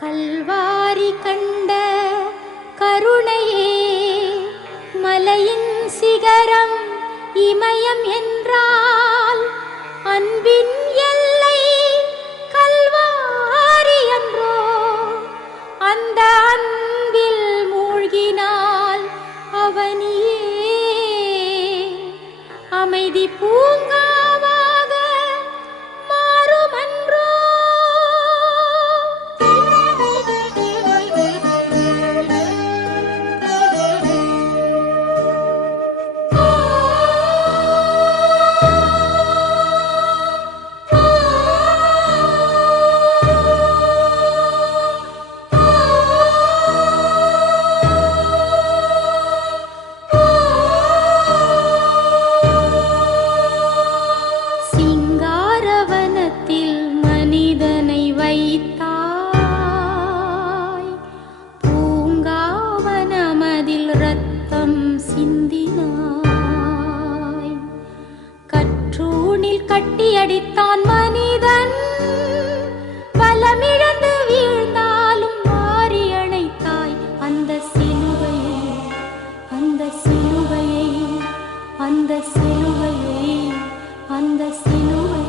கல்வாரி கண்ட கருணையே மலையின் சிகரம் இமயம் என்றால் அன்பின் எல்லை கல்வாரி என்றோ. அந்த அன்பில் மூழ்கினால் அவனியே அமைதி பூங்காவாக மாறுமன்றோ. கட்டியடித்தான் மனிதன், வலமிழந்து வீழ்ந்தாலும் வாரி அணைத்தாய் அந்த சிலுவையை, அந்த சிலுவையை, அந்த சிலுவையை, அந்த சிலுவையை.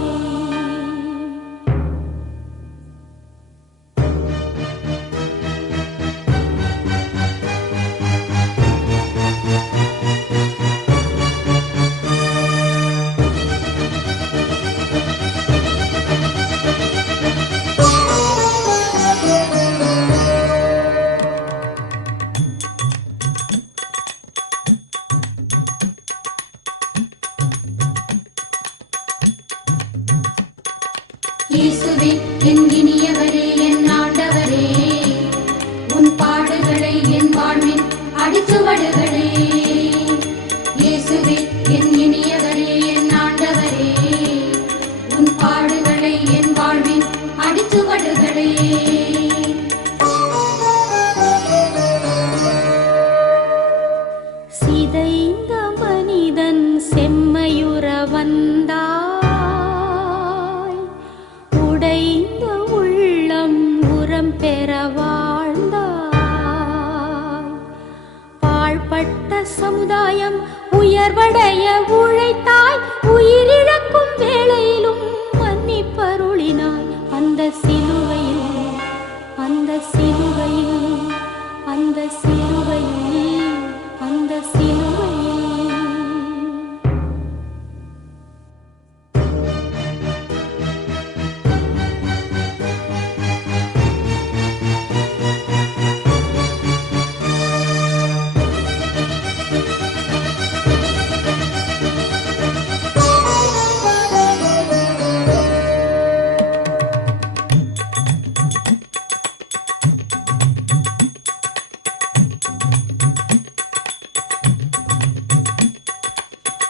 இயேசுவே என் இனியவரே, என் ஆண்டவரே, உன் பாடுகளை என் வாழ்வின் அடிச்சுவடுகளே. இயேசுவே என் இனியவரே, என் ஆண்டவரே, உன் பாடுகளை என் வாழ்வின் அடிச்சுவடுகளே. சிதைந்த மனிதன் செம்மையுற வந்தார், பெற வாழ்ந்தாய். பாழ்பட்ட சமுதாயம் உயர்வடைய உழைத்தாய், உயிரிழக்கும் வேளையிலும் மன்னிப்பருளினாய். அந்த சிலுவையில், அந்த சிலுவையில், அந்த சிலுவையில், அந்த சிலுவையில்.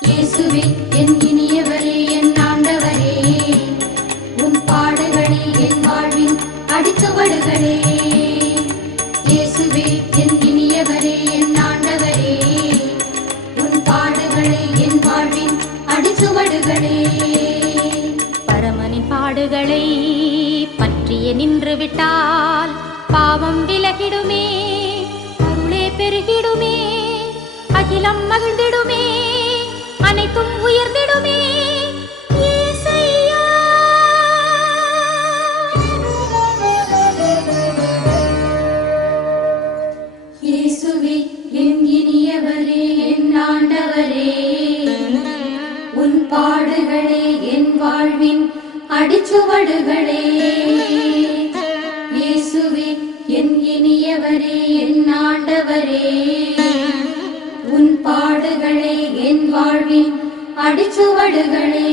இயேசுவே என் இனியவரே, என் ஆண்டவரே, உன் பாடுகளே என் வாழ்வின் அடிச்சுவடுகளே. இயேசுவே என் இனியவரே, என் ஆண்டவரே, உன் பாடுகளே என் வாழ்வின் அடிச்சுவடுகளே. பரமனின் பாடுகளை பற்றிய நின்று விட்டால் பாவம் விலகிடுமே, அருளே பெருகிடுமே, அகிலம் மகிழ்ந்திடுமே, அனைத்தும் உயர்ந்திடுமே. இயேசையா, இயேசுவே என் இனியவரே, என் ஆண்டவரே, உன் பாடுகளே என் வாழ்வின் அடிச்சுவடுகளே. இயேசுவே என் இனியவரே, என் ஆண்டவரே, உன் பாடுகளே என் வாழ்வின் அடிச்சுவடுகளே.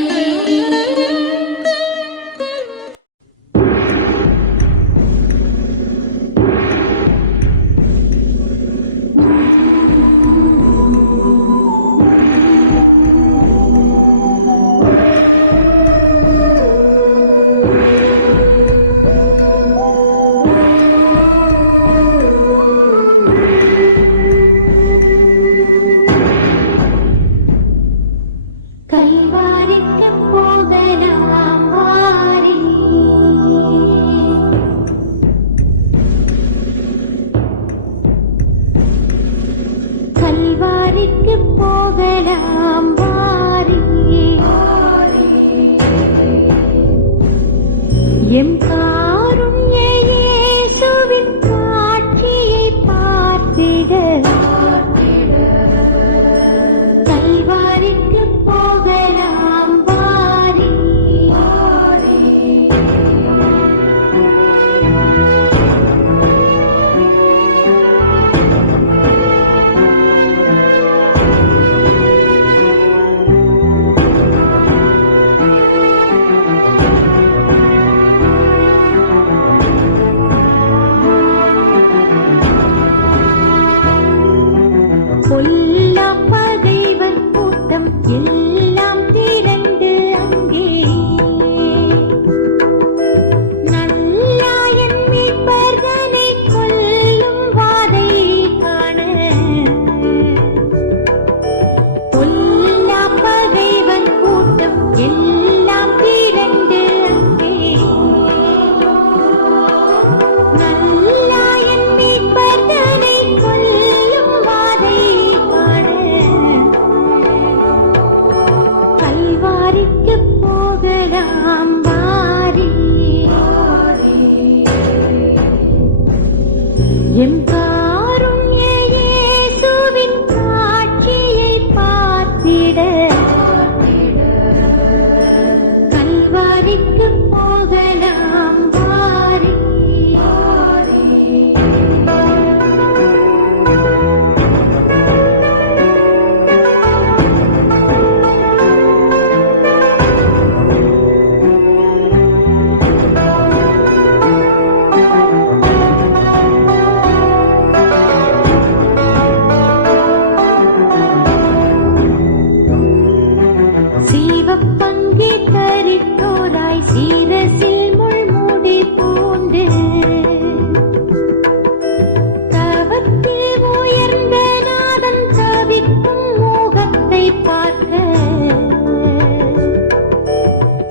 கல்வாரிக்கு போகலாம். கல்வாரிக்கு போகலாம் வாரி. எம் காருண்ய இயேசுவின் காட்சியை பார்த்திட கல்வாரிக்கு போகலாம் வாரி. பொல்லா பகைவர் கூட்டம் எல்லாம் திரண்டு அங்கே நல்லாயன் மீட்பர்தனை கொல்லும் வாதை காண. பொல்லா பகைவர் கூட்டம் எல்லாம் திரண்டு அங்கே நல்லாயன் மீட்பர்தனை கொல்லும் வாதை காண. கல்வாரிக்கு போகலாம் வாரி. எம் காருண்ய இயேசுவின் காட்சியை பார்த்திட கல்வாரிக்கு போகலாம் வாரி. சீவப்பங்கி தரித்தோராய் சீரசில் முள்முடி பூண்டு தவத்தில் உயர்ந்த நாதன் தவிக்கும் மோகத்தை பார்க்க.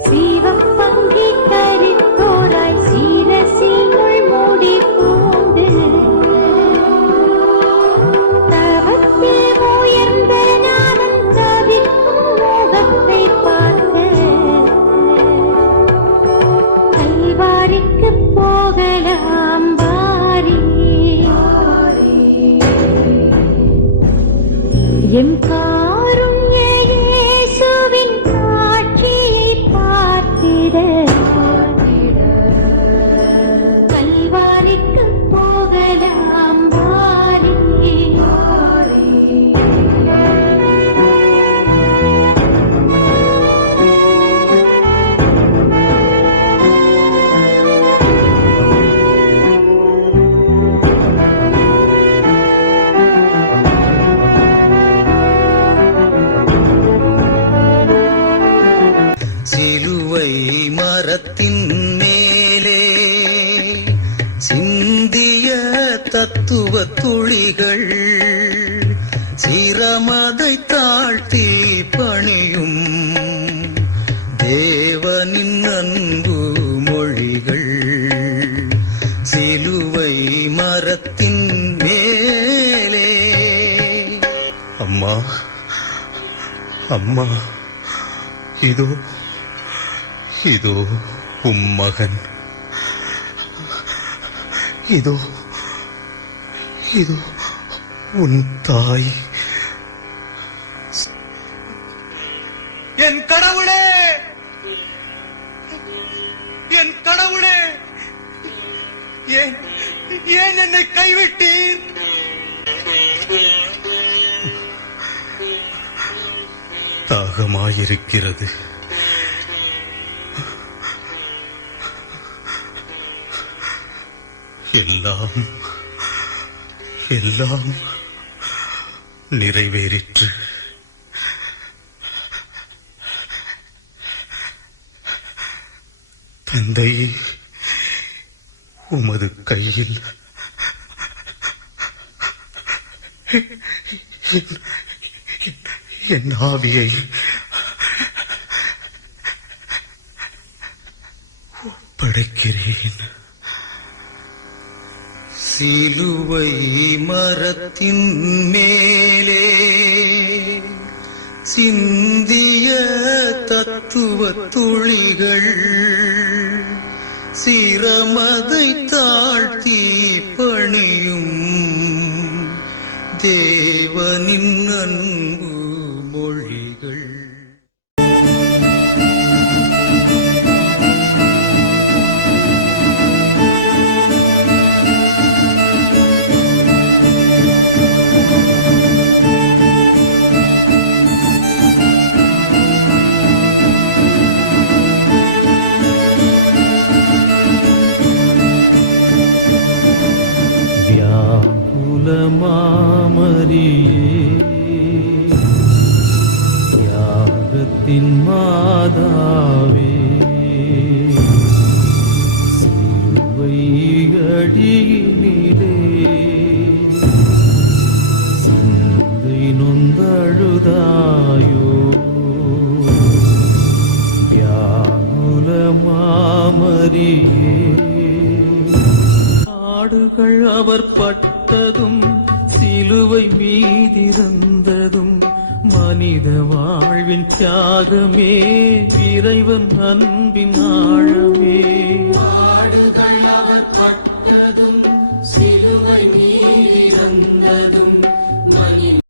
சீவப்பங்கி தரித்தோராய் சீரசில் முள்முடி பூண்டு தவத்தில் உயர்ந்த நாதன் தவிக்கும் மோகத்தை பார்க்க. கல்வாரிக்கு போகலாம் வாரி. எம் காருண்ய இயேசுவின் காட்சியை பார்த்திட கல்வாரிக்கு போகலாம் வாரி. சிலுவை மரத்தின் மேலே சிந்திய தத்துவ துளிகள் சிரமதை தாழ்த்தி பணியும் தேவனின் அன்பு மொழிகள். சிலுவை மரத்தின் மேலே. அம்மா அம்மா, இதோ இதோ உம் மகன். இதோ இதோ உன் தாய். என் கடவுளே, என் கடவுளே, ஏன் ஏன் என்னை கைவிட்டீர்? தாகமாயிருக்கிறது. எல்லாம் எல்லாம் நிறைவேறிற்று. தந்தை, உமது கையில் என் ஆவியை ஒப்படைக்கிறேன். சிலுவை மரத்தின் மேலே சிந்திய தத்துவ துளிகள் சிரமதை தாழ்த்தி பணியும் தேவனின் அன்பு மொழிகள். மாமரியே தியாகத்தின் மாதாவே சிலுவை அடியினிலே சிந்தை நொந்தழுதாயோ வியாகுல மாமரியே. ஆடுகள் அவர் பட்டதும் சிலுவை மீதிருந்ததும் மனித வாழ்வின் தியாகமே இறைவன் அன்பின் ஆழமே. ஆடுகள் அவர்